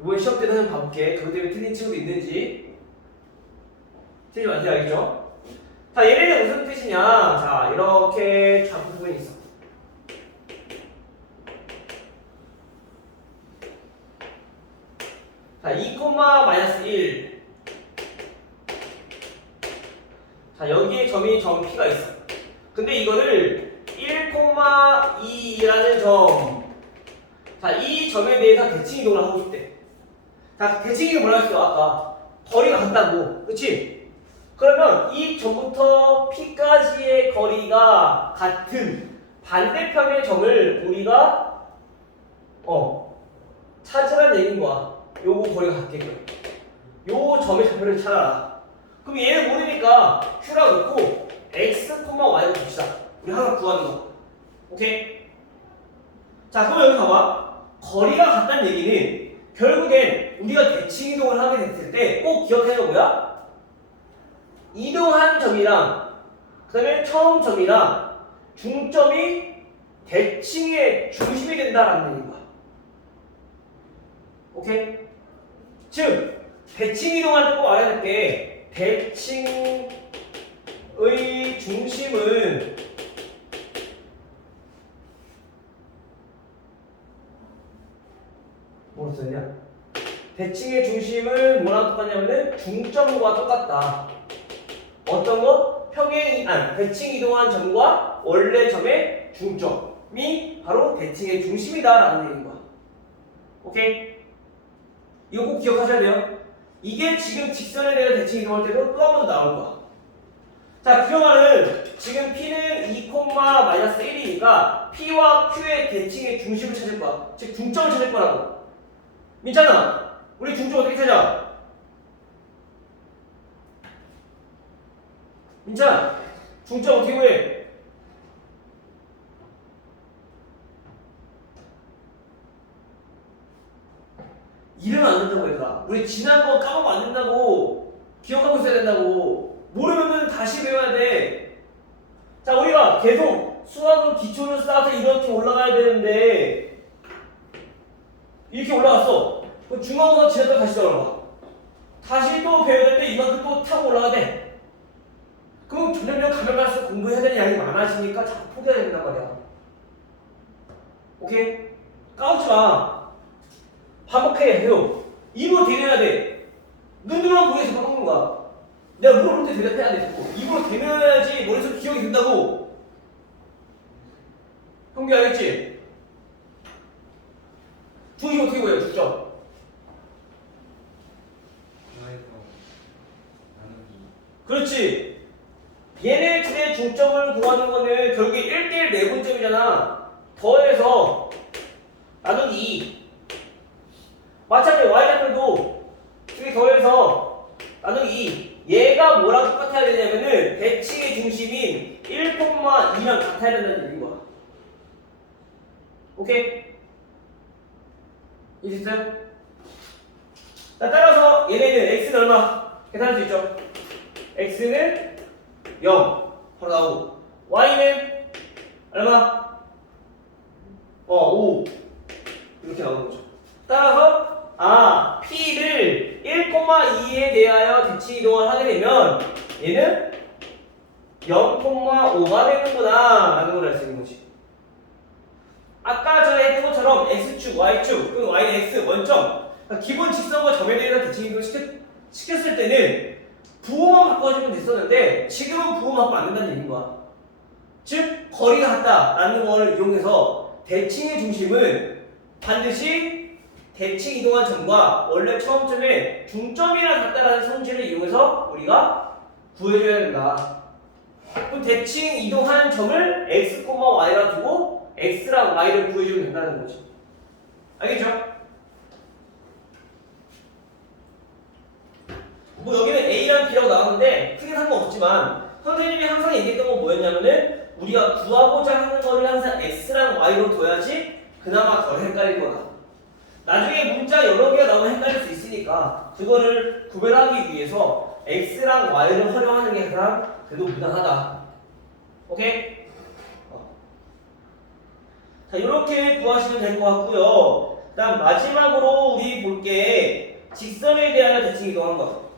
이번 시험 때도 한번 봐볼게. 그것 때문에 틀린 친구도 있는지. 틀리지 마세요. 알겠죠? 자, 얘네는 무슨 뜻이냐? 자, 이렇게 좌표 부분이 있어. 자, 2, 마이너스 1. 자, 여기에 점 P가 있어. 근데 이거를 1,2라는 점. 자, 이 점에 대해서 대칭 이동을 하고 싶대. 자, 대칭 이동 뭐라 했어? 아까 거리가 같다고. 그치? 그러면 이 점부터 P까지의 거리가 같은 반대편의 점을 우리가 찾으란 얘기인 거야. 요거 거리가 같게끔. 요 점의 좌표를 찾아라. 그럼 얘는 모르니까 Q라고 넣고 X, Y를 봅시다. 우리 항상 구하는 거. 오케이? 자, 그럼 여기 봐봐. 거리가 같다는 얘기는 결국엔 우리가 대칭 이동을 하게 됐을 때 꼭 기억해야 뭐야? 이동한 점이랑 그 다음에 처음 점이나 중점이 대칭의 중심이 된다라는 얘기인 거야. 오케이? 즉 대칭 이동할 때 꼭 알아야 될 게 대칭의 중심은 뭐로 쓰냐? 대칭의 중심은 뭐랑 똑같냐면은 중점과 똑같다. 어떤 거? 대칭 이동한 점과 원래 점의 중점이 바로 대칭의 중심이다라는 얘기인 거야. 오케이? 이거 꼭 기억하셔야 돼요. 이게 지금 직선에 대한 대칭 이동할 때도 또 한 번 더 나올 거야. 자, 그 말은 지금 P는 2,-1이니까 P와 Q의 대칭의 중심을 찾을 거야. 즉 중점을 찾을 거라고. 민찬아, 우리 중점 어떻게 찾아? 민찬, 중점 어떻게 구해? 이러면 안 된다고 얘들아. 우리 지난 거 까먹으면 안 된다고. 기억하고 있어야 된다고. 모르면은 다시 배워야 돼. 자, 우리가 계속 수학은 기초를 쌓아서 이렇게 올라가야 되는데 이렇게 올라갔어. 그 중간고사 지났다가 다시 올라가. 다시 또 배워야 되는데 이만큼 또 타고 올라가야 돼. 그럼 점점 가면 갈수록 공부해야 되는 양이 많아지니까 자꾸 포기해야 된단 말이야. 오케이? 까먹지 마. 반복해, 해요. 입으로 대면해야 돼. 눈으로만 보기 자꾸 까먹는 거야. 내가 물어볼 때 대답해야 돼. 자꾸. 입으로 대면해야지 머릿속에 기억이 된다고. 형규 알겠지? 중심 어떻게 보여요? 중점. 그렇지. 얘네 둘의 중점을 구하는 거는 결국에 1대1 내분점이잖아. 더해서 나누기 2. 마찬가지로 y좌표도 둘이 더해서 나누기 2. 얘가 뭐랑 똑같아야 되냐면은 대칭의 중심인 1,2랑 같아야 된다는 얘기인 거야. 오케이? 이해됐어요? 자, 따라서 얘네는 x는 얼마? 계산할 수 있죠? x는 0 바로 나오고 y는 얼마? 5 이렇게 나오는 거죠. 따라서 P를 1,2에 대하여 대칭 이동을 하게 되면 얘는 0,5가 되는구나 라는 걸 알 수 있는 거지. 아까 전에 했던 것처럼 x축, y축, 또는 y는 x 원점 기본 직선과 점에 대해서 대칭 이동을 시켰을 때는 부호만 바꿔주면 됐었는데 지금은 부호 바꾸면 안 된다는 얘기인 거야. 즉 거리가 같다라는 걸 이용해서 대칭의 중심은 반드시 대칭 이동한 점과 원래 처음 점의 중점이랑 같다라는 성질을 이용해서 우리가 구해줘야 된다. 그럼 대칭 이동한 점을 x, y라 두고 x랑 y를 구해주면 된다는 거지. 알겠죠? 뭐 여기는 A랑 B라고 나왔는데 크게 상관없지만 선생님이 항상 얘기했던 건 뭐였냐면은 우리가 구하고자 하는 거를 항상 X랑 Y로 둬야지 그나마 덜 헷갈릴 거다. 나중에 문자 여러 개가 나오면 헷갈릴 수 있으니까 그거를 구별하기 위해서 X랑 Y를 활용하는 게 가장 그래도 무난하다. 오케이? 자, 이렇게 구하시면 될 것 같고요. 그 다음 마지막으로 우리 볼 게 직선에 대하여 대칭 이동한 거.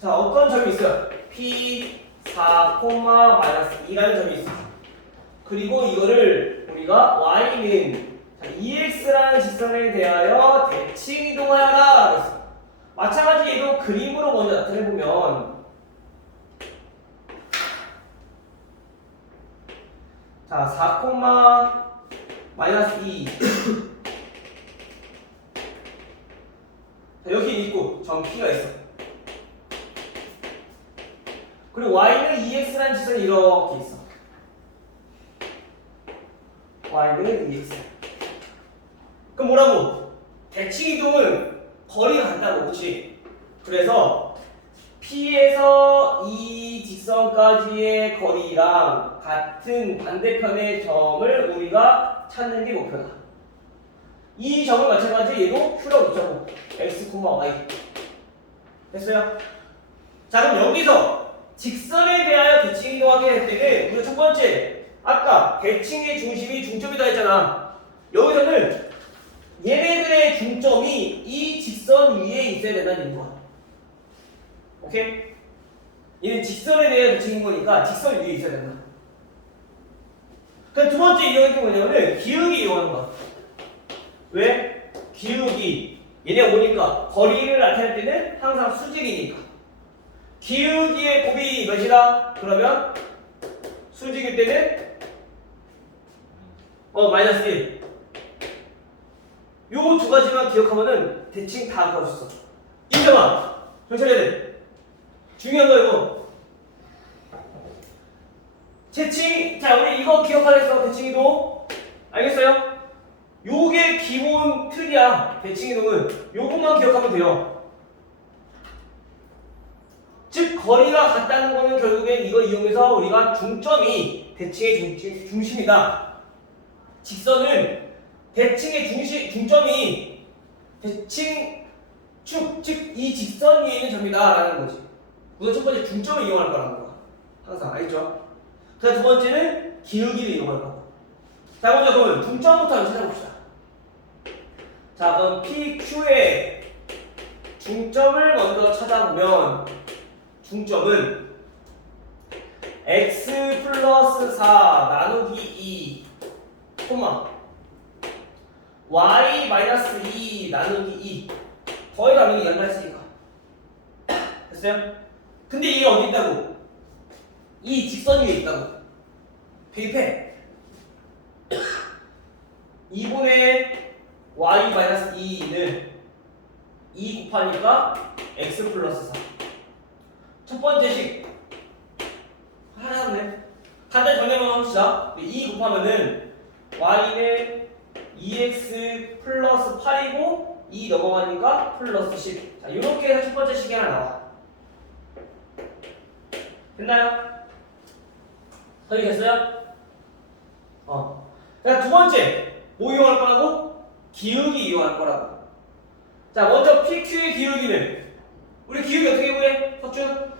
자, 어떤 점이 있어요? P 4,-2라는 점이 있어요. 그리고 이거를 우리가 Y는 2x라는 직선에 대하여 대칭 이동하여라 라고 했어요. 마찬가지 얘도 그림으로 먼저 나타내보면 자, 4,-2 여기 있고 점 P가 있어. 그리고 y는 2x라는 직선이 이렇게 있어. y는 2x. 그럼 뭐라고? 대칭 이동은 거리가 같다고, 그렇지? 그래서 P에서 이 직선까지의 거리랑 같은 반대편의 점을 우리가 찾는 게 목표다. 이 점을 마찬가지 얘도 Q라고 놓자고. x, y. 됐어요? 자, 그럼 여기서 직선에 대하여 대칭 이동하게 할 때는 우리가 첫 번째 아까 대칭의 중심이 중점이다 했잖아. 여기서는 얘네들의 중점이 이 직선 위에 있어야 된다는 거야. 오케이? 얘는 직선에 대해 대칭인 거니까 직선 위에 있어야 된다. 그 두 번째 이용하는 게 뭐냐면은 기울기 이용하는 거야. 왜? 기울기. 얘네가 오니까 거리를 나타낼 때는 항상 수직이니까. 기울기의 곱이 몇이다? 그러면 수직일 때는 마이너스 1. 요 두 가지만 기억하면은 대칭 다 그럴 수 있어. 인정아, 정찰해야 돼. 중요한 거 이거. 대칭, 자 우리 이거 기억하랬어. 대칭이동. 알겠어요? 요게 기본 틀이야. 대칭이동은 요것만 기억하면 돼요. 즉 거리가 같다는 거는 결국엔 이거 이용해서 우리가 중점이 대칭의 중심이다. 직선은 대칭의 중점이 대칭 축, 즉 이 직선 위에 있는 점이다 라는 거지. 우선 첫 번째 중점을 이용할 거라는 거야. 항상 알겠죠? 그 두 번째는 기울기를 이용할 거고. 자 먼저 그러면 중점부터 한번 찾아봅시다. 자 그럼 PQ의 중점을 먼저 찾아보면 중점은 x 플러스 4 나누기 2 콤마 y 마이너스 2 나누기 2 거의 당연히 연달했으니까 됐어요? 근데 이게 어디 있다고? 이 직선 위에 있다고. 대입해. 2분의 y 마이너스 2는 2 곱하니까 x 플러스 4. 첫 번째 식 하나네. 간단히 정리만 합시다. 2 곱하면은 y는 2x 플러스 8이고 2 넘어가니까 플러스 10. 자, 이렇게 해서 첫 번째 식이 하나 나와. 됐나요? 설명됐어요? 자, 두 번째 뭐 이용할 거라고? 기울기 이용할 거라고. 자, 먼저 PQ의 기울기는 우리 기울기 어떻게 구해? 석준?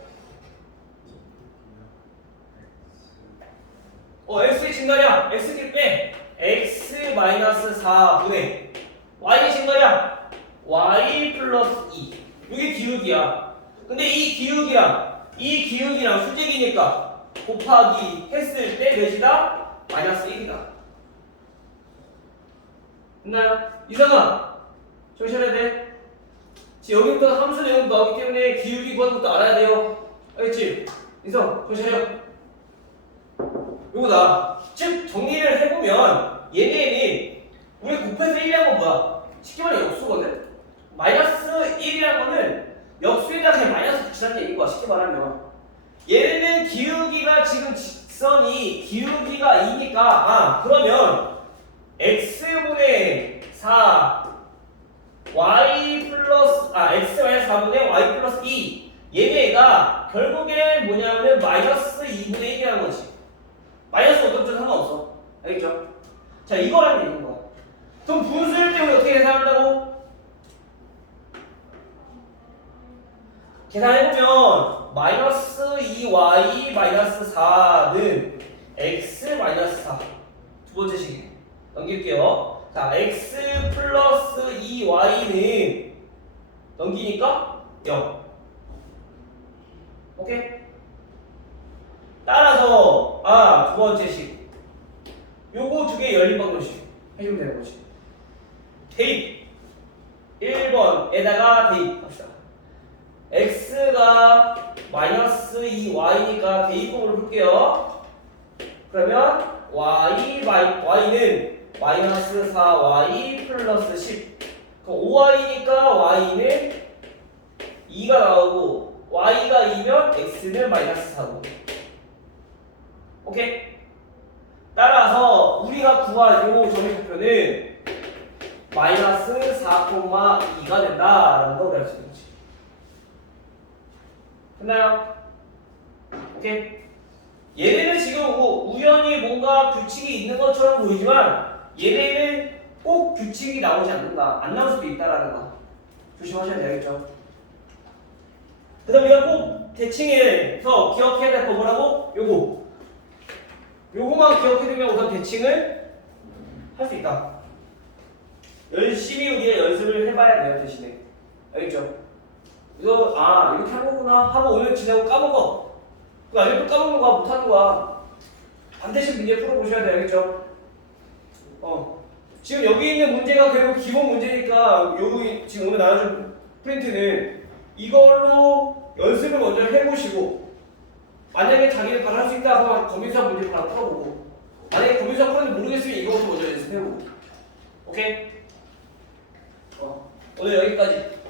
x의 증가량 x끼리 빼 x 마이너스 4분의 y의 증가량 y 플러스 2. 이게 기울기야. 근데 이 기울기랑 수직이니까 곱하기 했을 때 몇이다? 마이너스 1이다. 됐나요? 이상아 정신해야 돼. 지금 여기부터 함수 내용 나오기 때문에 기울기 구하는 것도 알아야 돼요. 알겠지? 이성 정신해요. 요거다. 즉 정리를 해보면 얘네는 우리 곱해서 1이란 건 뭐야? 쉽게 말해 역수거든? 마이너스 1이란 거는 역수에다 그냥 마이너스 붙이라는 얘기인 거야. 쉽게 말하면 얘네는 기울기가 지금 직선이 기울기가 2니까 그러면 x분의 4 y 플러스 x 마이너스 4분의 y 플러스 2 얘네가 결국엔 뭐냐면 마이너스 2분의 1이라는 거지. 마이너스 어떤 점 상관없어. 알겠죠? 자, 이거라는 얘기인 거야. 그럼 분수일 때 우리 어떻게 계산한다고? 계산해보면 마이너스 2y 마이너스 4는 x 마이너스 4 두 번째 식이에요. 넘길게요. 자, x 플러스 2y는 넘기니까 0. 오케이? 따라서 두 번째 식 요거 두 개 열린 방정식 해주면 되는 거지. 대입 1번에다가 대입합시다. x가 마이너스 2y니까 대입법으로 풀게요. 그러면 y는 마이너스 4y 플러스 10. 그럼 5y니까 y는 2가 나오고 y가 2면 x는 마이너스 4고. 오케이? 따라서 우리가 구할 요 점유표는 마이너스 4,2가 된다라는 거 배울 수 있는 거지. 됐나요? 오케이? 얘네는 지금 우연히 뭔가 규칙이 있는 것처럼 보이지만 얘네는 꼭 규칙이 나오지 않는다. 안 나올 수도 있다라는 거 조심하셔야 되겠죠. 그다음 우리가 꼭 대칭에서 기억해야 될 거 뭐라고? 요거만 기억해두면 우선 대칭을 할 수 있다. 열심히 우리가 연습을 해봐야 돼요 대신에. 알겠죠? 이거 이렇게 한 거구나 하고 오늘 지내고 까먹어. 나중에 또 까먹는 거야 못하는 거야. 반드시 문제 풀어보셔야 돼요. 알겠죠? 지금 여기 있는 문제가 그리고 기본 문제니까 여기 지금 오늘 나눠준 프린트는 이걸로 연습을 먼저 해보시고 만약에 자기는 바로 할 수 있다 하면 검인수학 문제 바로 풀어보고 만약에 검인수학 풀었는지 모르겠으면 이거부터 먼저 연습해보고 오케이? 오늘 여기까지.